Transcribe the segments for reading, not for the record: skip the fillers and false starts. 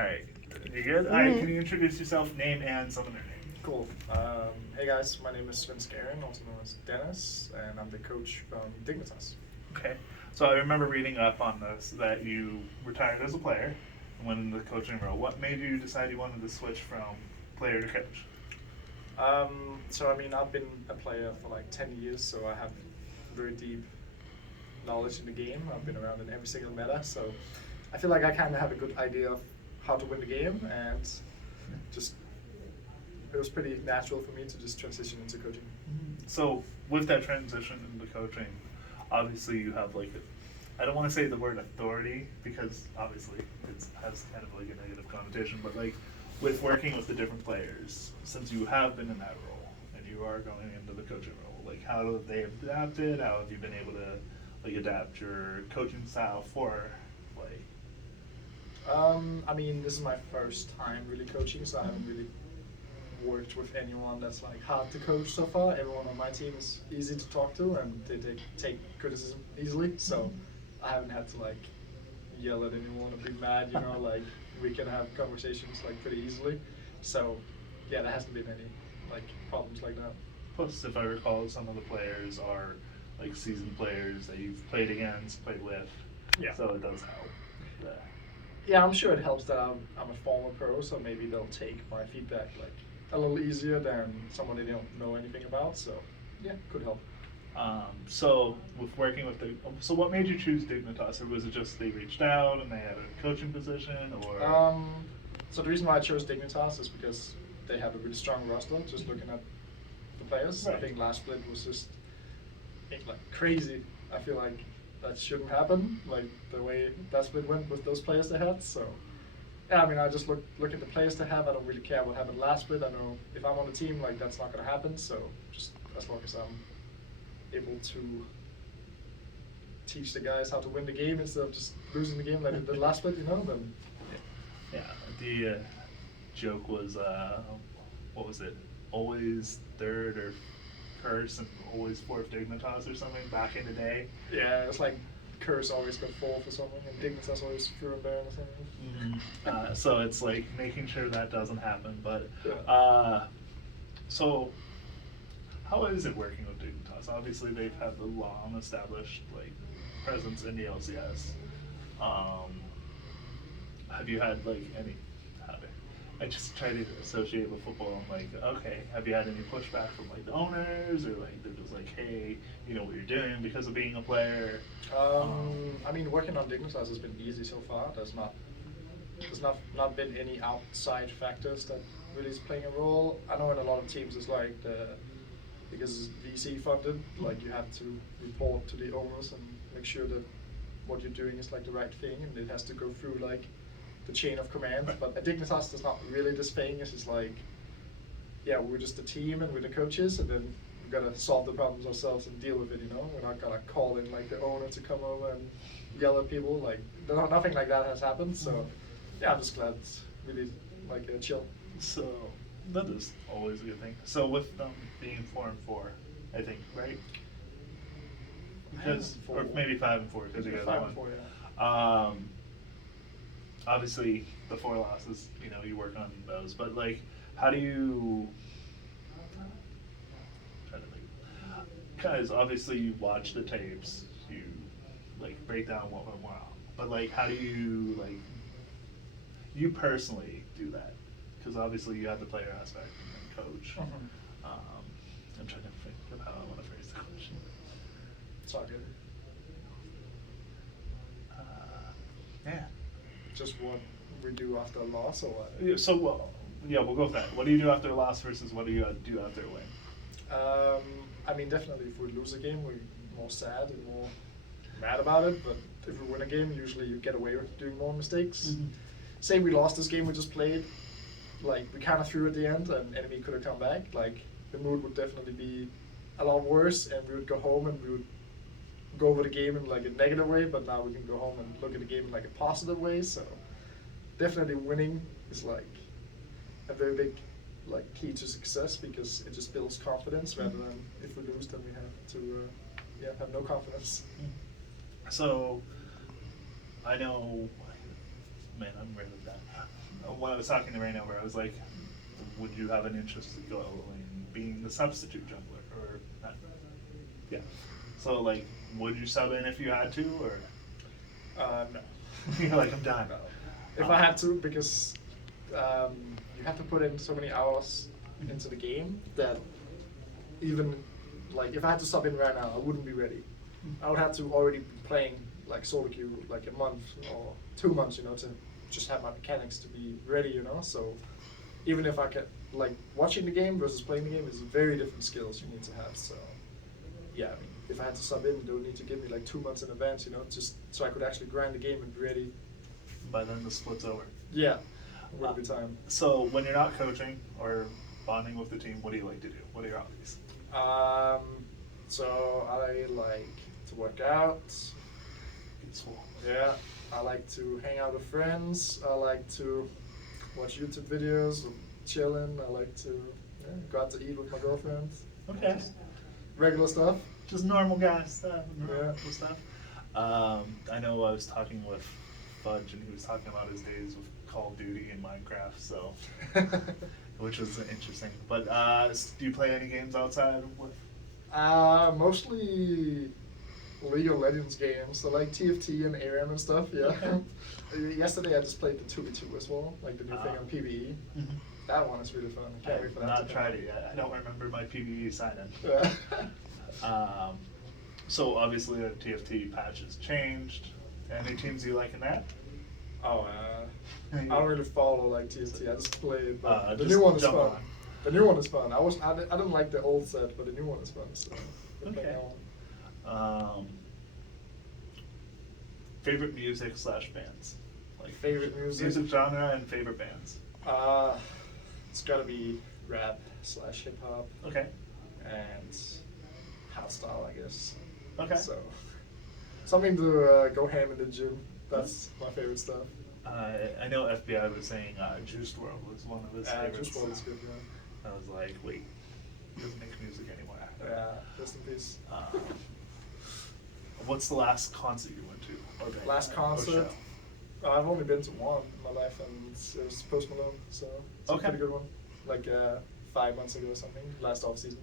Alright, you good? Alright, can you introduce yourself, name, and someone their name? Cool. Hey guys, my name is Svenskeren, also known as Dennis, and I'm the coach from Dignitas. Okay. So I remember reading up on this that you retired as a player and went into the coaching role. What made you decide you wanted to switch from player to coach? I've been a player for like 10 years, so I have very deep knowledge in the game. I've been around in every single meta, so I feel like I kind of have a good idea of how to win the game, and just it was pretty natural for me to just transition into coaching. So with that transition into coaching, obviously you have like I don't want to say the word authority because obviously it has kind of like a negative connotation, but like with working with the different players, since you have been in that role and you are going into the coaching role, like how have they adapted? How have you been able to like adapt your coaching style for play? This is my first time really coaching, so I haven't really worked with anyone that's like hard to coach so far. Everyone on my team is easy to talk to, and they take criticism easily. So I haven't had to like yell at anyone or be mad. Like we can have conversations like pretty easily. So yeah, there hasn't been any like problems like that. Plus, if I recall, some of the players are like seasoned players that you've played against, played with. Yeah. So it does help. Yeah, I'm sure it helps that I'm a former pro, so maybe they'll take my feedback like a little easier than someone they don't know anything about. So yeah, could help. So with working with so what made you choose Dignitas? Or was it just they reached out and they had a coaching position, or? So the reason why I chose Dignitas is because they have a really strong roster. Just looking at the players, Right. I think last split was just like crazy. I feel like that shouldn't happen. Like the way that split went with those players they had. So yeah, I just look at the players they have. I don't really care what happened last split. I know if I'm on the team, like that's not gonna happen. So just as long as I'm able to teach the guys how to win the game instead of just losing the game like they did last split, then Yeah, the joke was, what was it? Always third or curse and always fourth Dignitas or something back in the day. yeah, it's like Curse always got fourth or something, and Dignitas always threw him there or something. So it's like making sure that doesn't happen. But Yeah. so how is it working with Dignitas? Obviously, they've had the long established like presence in the LCS. Have you had like any? I just try to associate with football. I'm like, okay, have you had any pushback from like the owners, or like they're just like, hey, you know what you're doing because of being a player? Working on Dignitas has been easy so far. There's not been any outside factors that really is playing a role. I know in a lot of teams it's like because it's VC funded, like you have to report to the owners and make sure that what you're doing is like the right thing, and it has to go through like the chain of command. Right. But at Dignitas, there's not really this thing. It's just like, yeah, we're just a team and we're the coaches, and then we've got to solve the problems ourselves and deal with it. We're not gonna call in like the owner to come over and yell at people. Like nothing like that has happened. So yeah, I'm just glad it's really like chill. So that is always a good thing. So with them being 4-4, I think, right? Because or maybe 5-4 because you guys won. 5-4, yeah. Obviously, the 4 losses, you work on those. But like, how do you? Try to think. Guys, obviously, you watch the tapes. You like break down what went wrong. But like, how do you like? You personally do that because obviously you have the player aspect and then coach. I'm trying to think of how I want to phrase the question. It's all good. Yeah. Just what we do after a loss, or what? Yeah, so we'll go with that. What do you do after a loss versus what do you do after a win? Definitely if we lose a game, we're more sad and more mad about it. But if we win a game, usually you get away with doing more mistakes. Say we lost this game we just played, like we kind of threw at the end, and enemy could have come back. Like the mood would definitely be a lot worse, and we would go home and we would go over the game in like a negative way. But now we can go home and look at the game in like a positive way. So definitely winning is like a very big like key to success, because it just builds confidence, rather than if we lose then we have to have no confidence. So I know, man, I'm really bad. when I was talking to Raina, where I was like, would you have an interest to go in being the substitute jungler or not? Yeah. So like, would you sub in if you had to, or No. you're like, I'm done. No. If I had to, because you have to put in so many hours into the game that even like if I had to sub in right now, I wouldn't be ready. I would have to already be playing like solo queue like a month or 2 months, you know, to just have my mechanics to be ready, you know. So even if I could like watching the game versus playing the game is very different skills you need to have. So yeah, I mean, if I had to sub in, they would need to give me like 2 months in advance, you know, just so I could actually grind the game and be ready. By then the split's over. Yeah, would be time. So when you're not coaching or bonding with the team, what do you like to do? What are your hobbies? So I like to work out. Peaceful. Yeah, I like to hang out with friends. I like to watch YouTube videos, chilling. I like to go out to eat with my girlfriend. Okay. Just regular stuff. Just normal guy stuff. Normal Yeah. stuff. I know I was talking with Fudge, and he was talking about his days with Call of Duty and Minecraft, so which was interesting. But do you play any games outside with? Mostly League of Legends games, so like TFT and ARAM and stuff. Yeah. Okay. Yesterday I just played the 2v2 as well, like the new thing on PvE. Mhm. That one is really fun. I can't wait for that. Not to come tried out. it yet. I don't remember my PvE sign-in. Yeah. So obviously the TFT patch has changed. Any teams you like in that? Oh, I don't really follow like TFT. I just play it, but the Just new one is jump fun. on. The new one is fun. I didn't like the old set, but the new one is fun. So we're playing Okay. that one. Favorite music / bands? Like Favorite music? Music genre and favorite bands. It's gotta be rap / hip hop Okay. and house style, I guess. Okay. So something to go ham in the gym. That's my favorite stuff. I know FBI was saying Juiced WRLD was one of his favorites. Juice WRLD is good, yeah. I was like, wait, he doesn't make music anymore. Yeah, rest in peace. What's the last concert you went to? Or band? Last Or concert? show? I've only been to one in my life, and it was Post Malone, so it's Okay. a pretty good one. Like 5 months ago or something, last off season.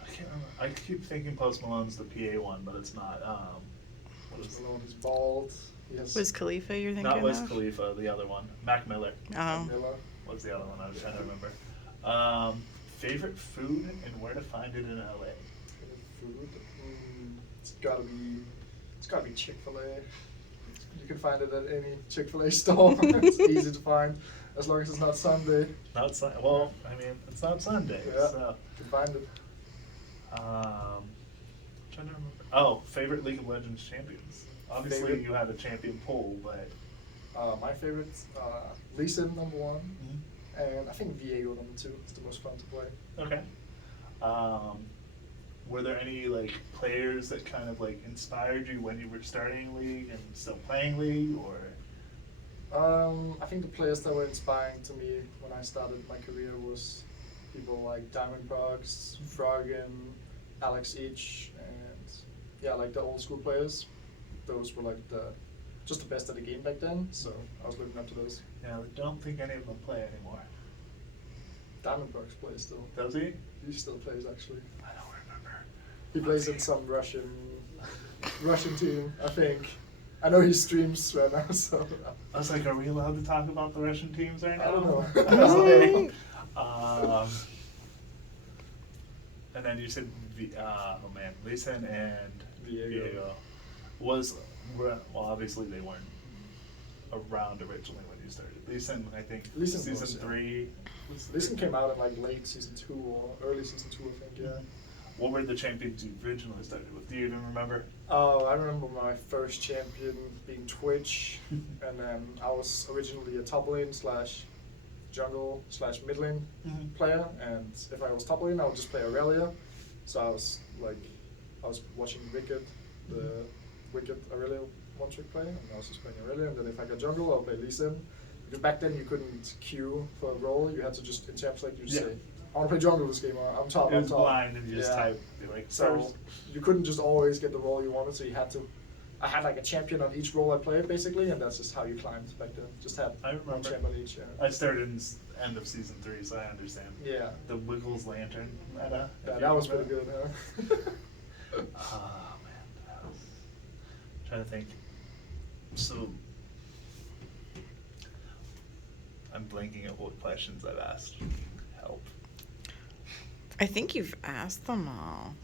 I can't remember. I keep thinking Post Malone's the PA one, but it's not. What is Post Malone, he's bald. He has Was Khalifa you're thinking Not Wiz of? Khalifa, the other one. Mac Miller Oh. Miller. was the other one I was trying to remember. Favorite food and where to find it in LA? Food? It's gotta be Chick-fil-A. You can find it at any Chick-fil-A store. It's easy to find, as long as it's not Sunday. Not well, I mean, it's not Sunday, Yeah, so. you can find it. Trying to remember. Oh, favorite League of Legends champions. Obviously, Favorite? you had a champion pool, but. My favorites, Lee Sin #1, Mm-hmm. and I think Viego #2 is the most fun to play. Okay. Were there any like players that kind of like inspired you when you were starting League and still playing League, or? I think the players that were inspiring to me when I started my career was people like Diamond Bugs, Froggen, Alex Each, and yeah, like the old school players. Those were like just the best at the game back then, so I was looking up to those. Yeah, I don't think any of them play anymore. Diamond Bugs plays still. Does he? He still plays actually. I don't remember. He plays in some Russian team, I think. I know he streams right now, so. I was like, are we allowed to talk about the Russian teams right now? I don't know. I was like, and then you said, Lee Sin and Viego. Well, obviously they weren't around originally when you started. Lee Sin, I think, Lee Sin season was, yeah. 3. Lee Sin came out in like late season 2 or early season 2, I think, yeah. What were the champions you originally started with? Do you even remember? Oh, I remember my first champion being Twitch, and then I was originally a top lane / jungle / mid lane Mhm. player, and if I was top lane, I would just play Aurelia. So I was watching Wicked, the Wicked Aurelia one-trick play, and I was just playing Aurelia, and then if I got jungle, I'll play Lee Sin. Because back then you couldn't queue for a role, you had to just, in champs like you just Yeah. say, I want to play jungle this game, I'm top, It I'm was top. blind and you just Yeah. type, you're like, So first. you couldn't just always get the role you wanted, so you had to I had like a champion on each role I played basically, and that's just how you climbed back then. Just had I one remember. champion on each. Yeah. I started in end of season 3, so I understand. Yeah. The Wiggles Lantern meta. Yeah, if that you was pretty remember. good, huh? Oh man, that was... trying to think. So I'm blanking at what questions I've asked. Help. I think you've asked them all.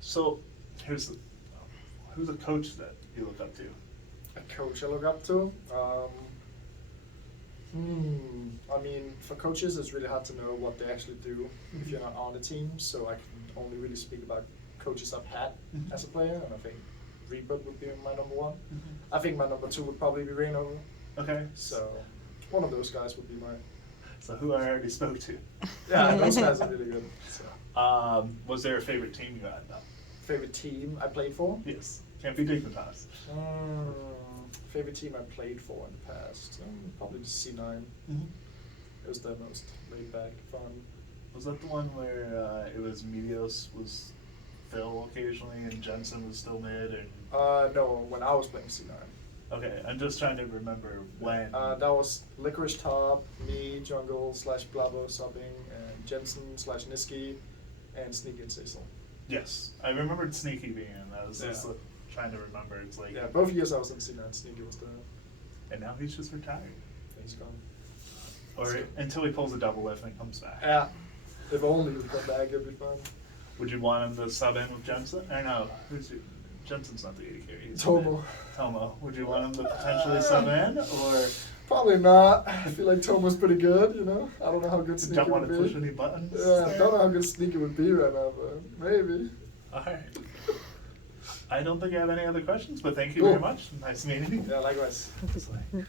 So who's a coach that you look up to? A coach I look up to. I mean, for coaches, it's really hard to know what they actually do if you're not on the team. So I can only really speak about coaches I've had as a player, and I think Rebut would be my number one. I think my number 2 would probably be Rainover. Okay. So one of those guys would be my. So who I already spoke to. Yeah, those guys are really good. So. Was there a favorite team you had? No. Favorite team I played for? Yes. Can't be Dignitas. Favorite team I played for in the past? Probably the C9. It was the most laid back, fun. Was that the one where it was Medios was Phil occasionally and Jensen was still mid? And No, when I was playing C9. okay, I'm just trying to remember when. That was Licorice Top, me, Jungle / Blabo subbing, and Jensen / Niski, and Sneaky and Cecil. Yes, I remembered Sneaky being in. I was just Yeah. trying to remember. It's like Yeah, both years I was in C9, Sneaky was there. and now he's just retired. He's gone. Or until he pulls a double lift and comes back. Yeah, if only he'd come back, it'd be fun. Would you want him to sub in with Jensen? Or no, Jensen's not the AD carry. he's Tomo. Tomo. Would you want him to potentially sub in, or Probably not. I feel like Tomo's pretty good, you know? I don't know how good Sneaky don't would want to be. push any buttons? Yeah, I don't know how good Sneaky would be right now, but maybe. All right. I don't think I have any other questions, but thank you Cool. very much. Nice meeting you. Yeah, likewise. It's like-